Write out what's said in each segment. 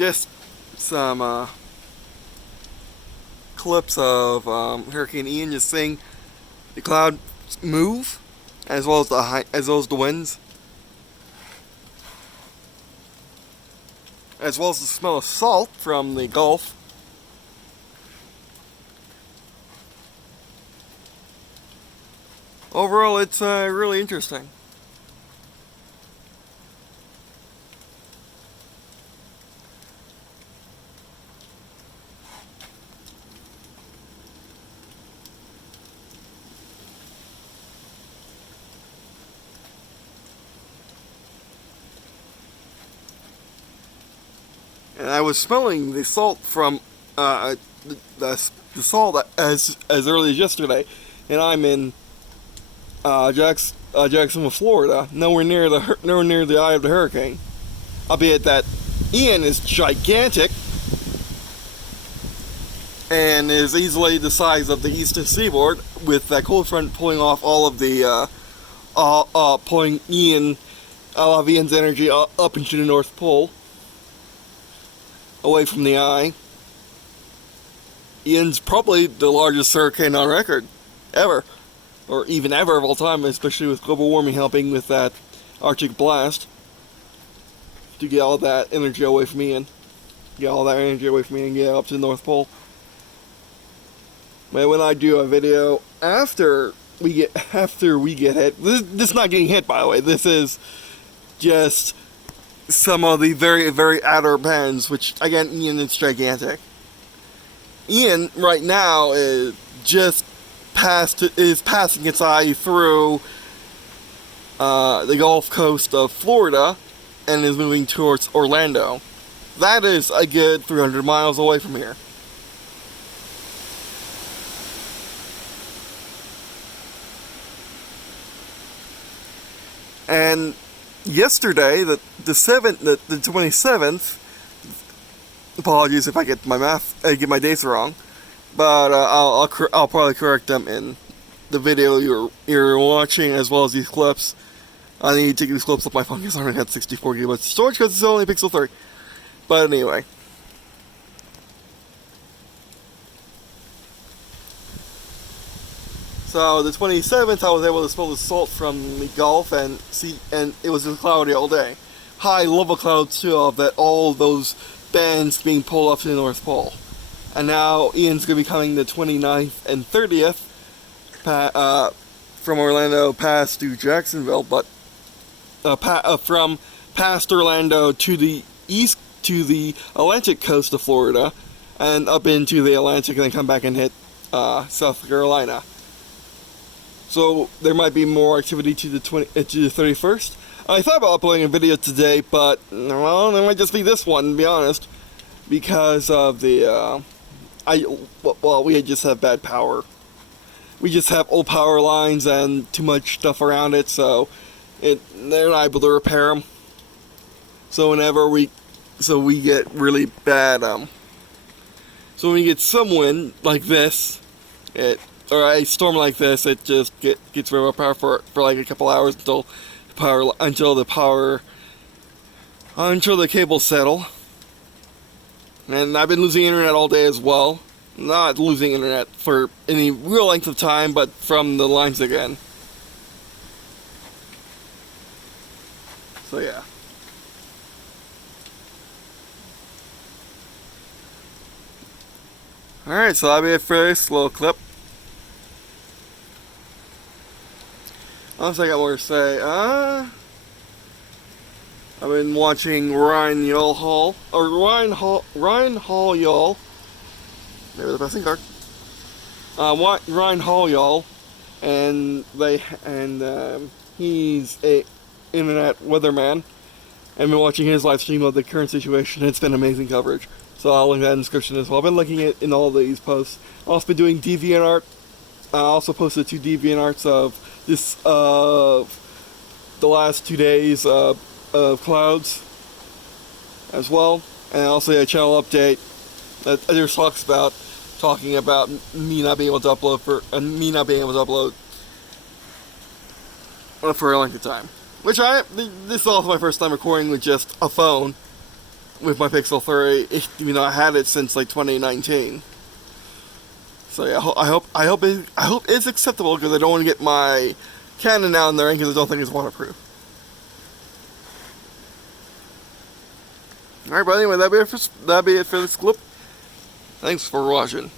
just some clips of Hurricane Ian, just seeing the clouds move, as well as the winds, as well as the smell of salt from the Gulf. Overall, it's really interesting. And I was smelling the salt from the salt as early as yesterday, and I'm in Jacksonville, Florida, nowhere near the eye of the hurricane. Albeit that Ian is gigantic and is easily the size of the eastern seaboard, with that cold front pulling off all of the pulling a lot of Ian's energy up into the North Pole, away from the eye. Ian's probably the largest hurricane on record ever, or even ever of all time, especially with global warming helping with that Arctic blast to get all that energy away from Ian. Get all that energy away from Ian and get up to the North Pole. But when I do a video after we get hit, this is not getting hit, by the way. This is just some of the very, very outer bands, which, again, Ian is gigantic. Ian, right now, is passing its eye through the Gulf Coast of Florida and is moving towards Orlando. That is a good 300 miles away from here. And yesterday, the 27th, apologies if I get my dates wrong, but I'll probably correct them in the video you're watching, as well as these clips. I need to take these clips off my phone because I already had 64 gigabytes of storage because it's only Pixel 3. But anyway. So the 27th, I was able to smell the salt from the Gulf and it was cloudy all day. High level clouds too, of that all those bands being pulled up to the North Pole. And now Ian's going to be coming the 29th and 30th from Orlando past to Jacksonville, but from past Orlando to the east to the Atlantic coast of Florida and up into the Atlantic and then come back and hit South Carolina. So there might be more activity to the 31st. I thought about uploading a video today, but well, it might just be this one, to be honest, because of the we just have bad power. We just have old power lines and too much stuff around it, so they're not able to repair them. So we get really bad. So when we get some wind like this, or a storm like this, it just gets rid of our power for like a couple hours until the cables settle. And I've been losing internet all day as well. Not losing internet for any real length of time, but from the lines again. So yeah. Alright, so that'll be it for this little clip. Unless I got more to say. I've been watching Ryan Hall Y'all. Maybe the pressing card. Ryan Hall Y'all, and he's a internet weatherman. I've been watching his live stream of the current situation. It's been amazing coverage. So I'll link that in the description as well. I've been looking at in all these posts. I've also been doing DeviantArt. I also posted 2 DeviantArts of the last 2 days of clouds as well, and also a channel update that there's talks about, talking about me not being able to upload for a length of time. This is also my first time recording with just a phone, with my Pixel 3, even though I had it since like 2019. So yeah, I hope it's acceptable, because I don't want to get my Canon down there because I don't think it's waterproof. Alright, but anyway, that'd be it for this clip. Thanks for watching.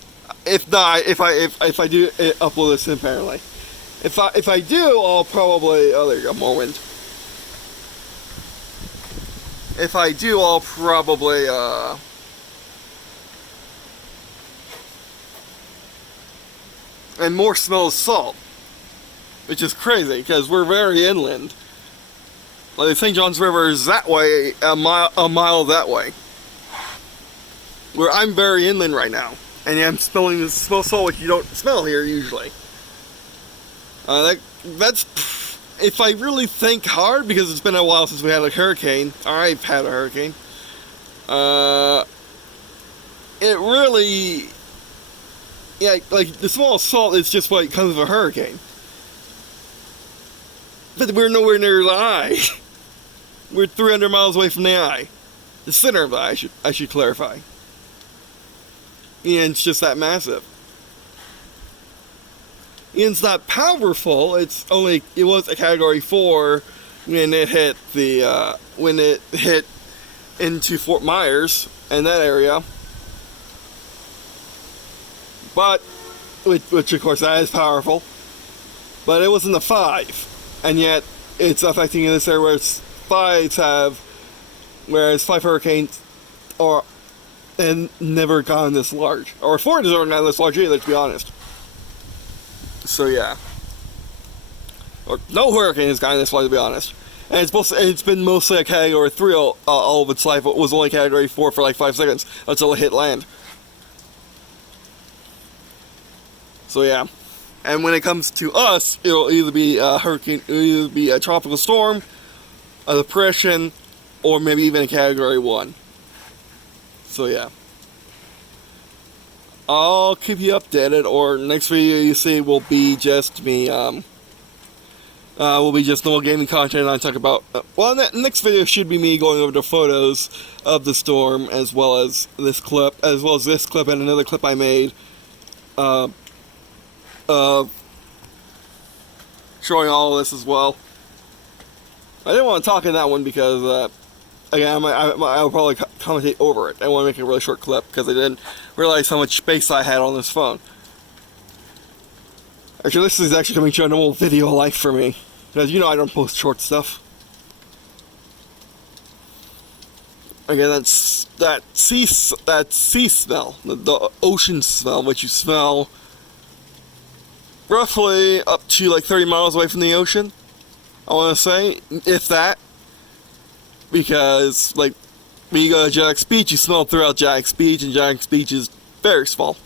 If not, if I do upload this apparently. If I do, I'll probably, oh, there you go, more wind. If I do, I'll probably and more smell of salt, which is crazy because we're very inland. Like the St. John's River is that way, a mile that way. Where I'm very inland right now, and I'm smelling the smell of salt, which you don't smell here usually. That's if I really think hard, because it's been a while since we had a hurricane. I've had a hurricane. It really, yeah, like the smell of salt is just what comes with a hurricane. But we're nowhere near the eye. We're 300 miles away from the eye. The center of the eye, I should clarify. And it's just that massive. And it's not powerful. It was a category 4 when it hit into Fort Myers and that area. But which of course that is powerful. But it wasn't a 5. And yet it's affecting in this area where it's 5 hurricanes and never gotten this large. Or 4 has never gotten this large either, to be honest. So yeah. Or no hurricane has gotten this large, to be honest. And it's been mostly a category 3 all of its life. It was only category 4 for like 5 seconds until it hit land. So yeah. And when it comes to us, it'll either be a hurricane, it'll either be a tropical storm, a depression, or maybe even a category 1. So yeah. I'll keep you updated, or next video you see will be just me, will be just normal gaming content, and I talk about, well, the next video should be me going over the photos of the storm, as well as this clip, and another clip I made, showing all of this as well. I didn't want to talk in that one because, again, I'll probably commentate over it. I want to make a really short clip because I didn't realize how much space I had on this phone. Actually, this is actually coming to a normal video life for me, because you know I don't post short stuff. Again, that's that sea smell, the ocean smell, which you smell roughly up to like 30 miles away from the ocean, I want to say, if that. Because, like, when you go to Jack's Beach, you smell throughout Jack's Beach, and Jack's Beach is very small.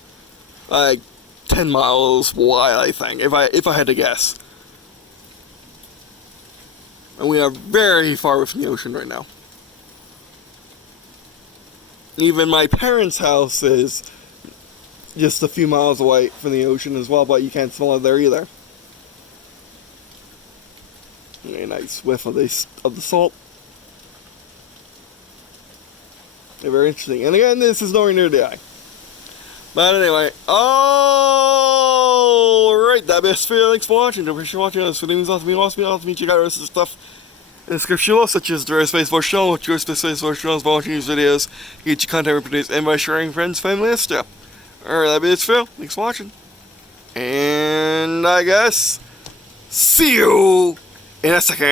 Like, 10 miles wide, I think, if I had to guess. And we are very far away from the ocean right now. Even my parents' house is just a few miles away from the ocean as well, but you can't smell it there either. A nice whiff of the salt. They're very interesting. And again, this is nowhere near the eye. But anyway, alright, that best video. Thanks for watching. Don't forget to watch this video. Means awesome. Check out the rest of the stuff in the description below, such as the Space Force channel, which goes to Space Force channels by watching these videos, get your content reproduced, and by sharing friends, family, and stuff. Alright, that be it for Phil. Thanks for watching. And I guess, see you in a second.